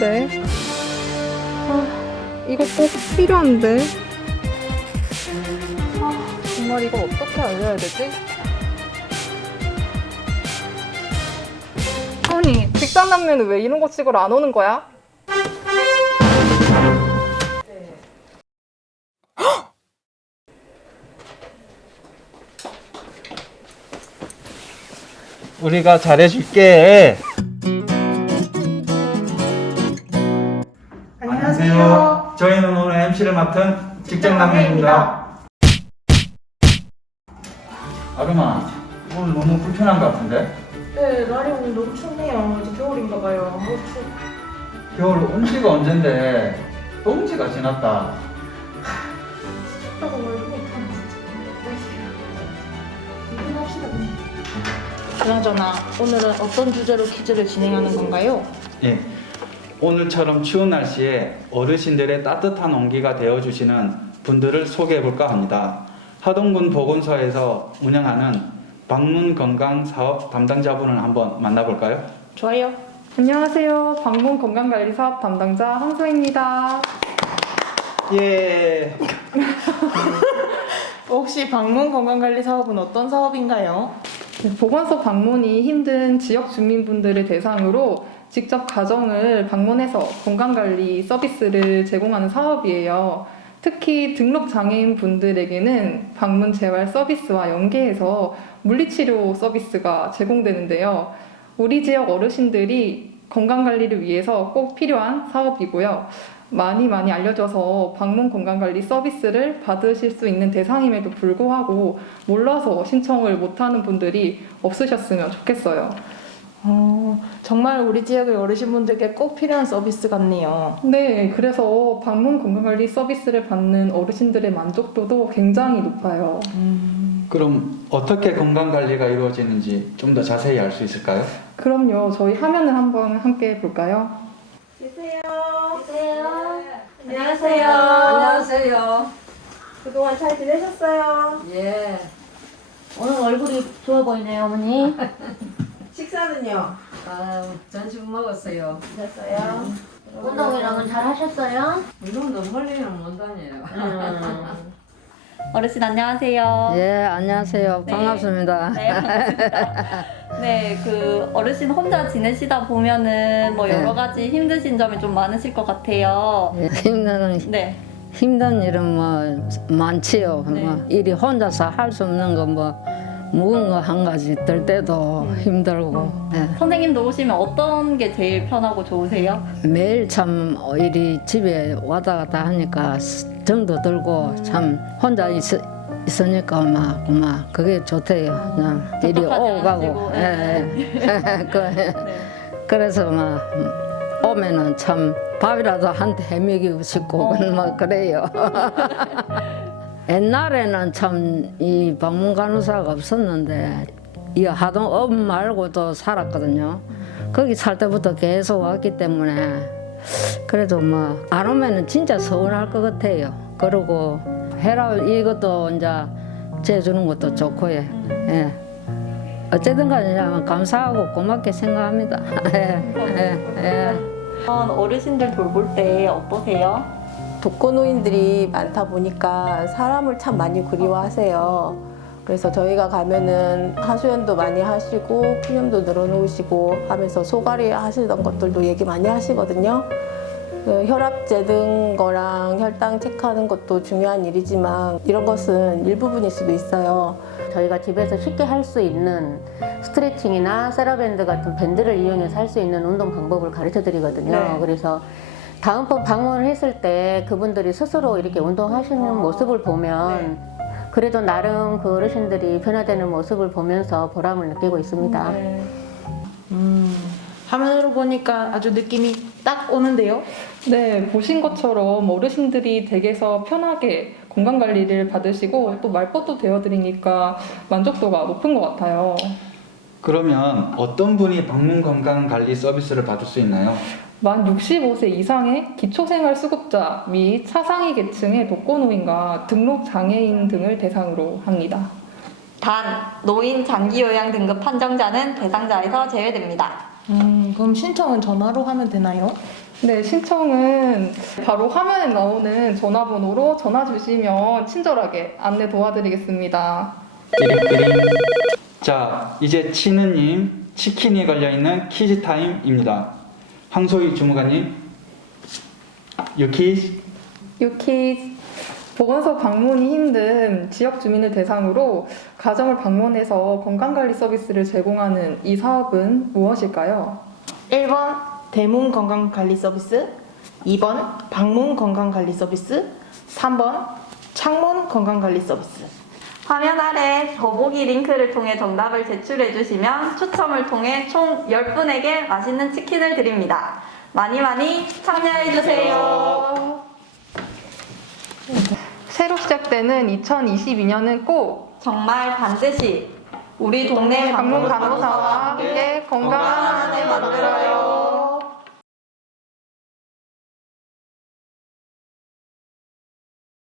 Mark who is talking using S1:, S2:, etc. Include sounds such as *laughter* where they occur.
S1: 한데. 아, 이거 꼭 필요한데. 아, 정말 이걸 어떻게 알려야 되지? 아니, 직장 남매는 왜 이런 거 찍으러 안 오는 거야? *gasps*
S2: 우리가 잘해줄게. 안녕하세요. 저희는 오늘 MC를 맡은 직장남매입니다. 아름아, 오늘 너무 불편한 것 같은데?
S1: 네, 날이 오늘 너무 춥네요. 이제 겨울인가 봐요. 아우, 추워.
S2: 겨울 온 지가 언젠데冬지가 지났다.
S1: 춥다고 말고 못하는 이분 합시다, 그냥.
S3: 그나저나 오늘은 어떤 주제로 퀴즈를 진행하는 건가요?
S2: 예. 오늘처럼 추운 날씨에 어르신들의 따뜻한 온기가 되어주시는 분들을 소개해 볼까 합니다. 하동군 보건소에서 운영하는 방문 건강 사업 담당자분을 한번 만나볼까요?
S3: 좋아요.
S1: 안녕하세요. 방문 건강관리 사업 담당자 황소입니다.
S2: 예. *laughs*
S3: 혹시 방문 건강관리 사업은 어떤 사업인가요?
S1: 네, 보건소 방문이 힘든 지역 주민분들을 대상으로 직접 가정을 방문해서 건강관리 서비스를 제공하는 사업이에요. 특히 등록 장애인 분들에게는 방문 재활 서비스와 연계해서 물리치료 서비스가 제공되는데요. 우리 지역 어르신들이 건강관리를 위해서 꼭 필요한 사업이고요. 많이 많이 알려져서 방문 건강관리 서비스를 받으실 수 있는 대상임에도 불구하고 몰라서 신청을 못하는 분들이 없으셨으면 좋겠어요.
S3: 어, 정말 우리 지역의 어르신분들께 꼭 필요한 서비스 같네요.
S1: 네, 그래서 방문 건강관리 서비스를 받는 어르신들의 만족도도 굉장히 높아요.
S2: 그럼 어떻게 건강 관리가 이루어지는지 좀 더 자세히 알 수 있을까요?
S1: 그럼요, 저희 화면을 한번 함께 볼까요?
S4: 계세요.
S5: 계세요.
S4: 안녕하세요.
S5: 안녕하세요.
S4: 그동안 잘 지내셨어요?
S5: 예. 오늘 얼굴이 좋아 보이네요, 어머니. *laughs*
S4: 식사는요?
S5: 아, 점심 먹었어요.
S4: 드셨어요?
S5: 운동이랑은 잘 하셨어요?
S6: 운동도 멀리는 못 다녀요.
S7: 어르신 안녕하세요.
S8: 예, 안녕하세요.
S7: 네.
S8: 반갑습니다.
S7: 네, 반갑습니다. 네, 그 어르신 혼자 지내시다 보면은 뭐 여러
S8: 네.
S7: 가지 힘드신 점이 좀 많으실 것 같아요.
S8: 예, 힘든
S7: 네.
S8: 힘든 일은 뭐 많지요.
S7: 네.
S8: 뭐 일이 혼자서 할 수 없는 거 뭐 거 한 가지 들 때도
S7: 음.
S8: 힘들고 예.
S7: 선생님도 오시면 어떤 게 제일 편하고 좋으세요?
S8: 매일 참 일이 집에 왔다 갔다 하니까 정도 들고 참 혼자 있, 있으니까 막, 막 그게 좋대요. 그냥 일이
S7: 답답하지
S8: 오고 가고.
S7: 않으시고,
S8: 예, 예. *laughs* 그,
S7: 네.
S8: 그래서 막 오면은 참 밥이라도 한 대 해먹이고 싶고 *laughs* 막 그래요. *laughs* 옛날에는 참 이 방문 간호사가 없었는데 이 하동업 말고도 살았거든요. 거기 살 때부터 계속 왔기 때문에 그래도 뭐 안 오면은 진짜 서운할 것 같아요. 그리고 해라 이것도 이제 재주는 것도 좋고 예. 예. 어쨌든 간에 감사하고 고맙게 생각합니다. *laughs* 예, 예, 예.
S7: 어르신들 돌볼 때 어떠세요?
S4: 독거노인들이 많다 보니까 사람을 참 많이 그리워하세요. 그래서 저희가 가면은 하소연도 많이 하시고 푸념도 늘어놓으시고 하면서 소가리 하시던 것들도 얘기 많이 하시거든요. 그 혈압 재는 거랑 혈당 체크하는 것도 중요한 일이지만 이런 것은 일부분일 수도 있어요.
S5: 저희가 집에서 쉽게 할 수 있는 스트레칭이나 세라밴드 같은 밴드를 이용해서 할 수 있는 운동 방법을 가르쳐 드리거든요.
S1: 네.
S5: 그래서 다음번 방문을 했을 때 그분들이 스스로 이렇게 운동하시는 모습을 보면 그래도 나름 그 어르신들이 변화되는 모습을 보면서 보람을 느끼고 있습니다.
S1: 네.
S3: 음, 화면으로 보니까 아주 느낌이 딱 오는데요.
S1: 네, 보신 것처럼 어르신들이 댁에서 편하게 건강 관리를 받으시고 또 말벗도 되어드리니까 만족도가 높은 것 같아요.
S2: 그러면 어떤 분이 방문 건강 관리 서비스를 받을 수 있나요?
S1: 만 65세 이상의 기초생활수급자 및 차상위 계층의 독거노인과 등록 장애인 등을 대상으로 합니다.
S7: 단 노인 장기 요양 등급 판정자는 대상자에서 제외됩니다.
S3: 음, 그럼 신청은 전화로 하면 되나요?
S1: 네, 신청은 바로 화면에 나오는 전화번호로 전화 주시면 친절하게 안내 도와드리겠습니다.
S2: 띠링띠링. 자, 이제 치느님 치킨이 걸려있는 퀴즈 타임입니다. 황소희 주무관님, 유퀴즈.
S1: 유키 보건소 방문이 힘든 지역 주민을 대상으로 가정을 방문해서 건강관리 서비스를 제공하는 이 사업은 무엇일까요?
S3: 1번 대문 건강관리 서비스, 2번 방문 건강관리 서비스, 3번 창문 건강관리 서비스.
S7: 화면 아래 더보기 링크를 통해 정답을 제출해 주시면 추첨을 통해 총 10분에게 맛있는 치킨을 드립니다. 많이 많이 참여해 주세요.
S1: 새로 시작되는 2022년은 꼭
S7: 정말 반드시 우리 동네 방문
S1: 간호사와 함께 건강한 한해 만들어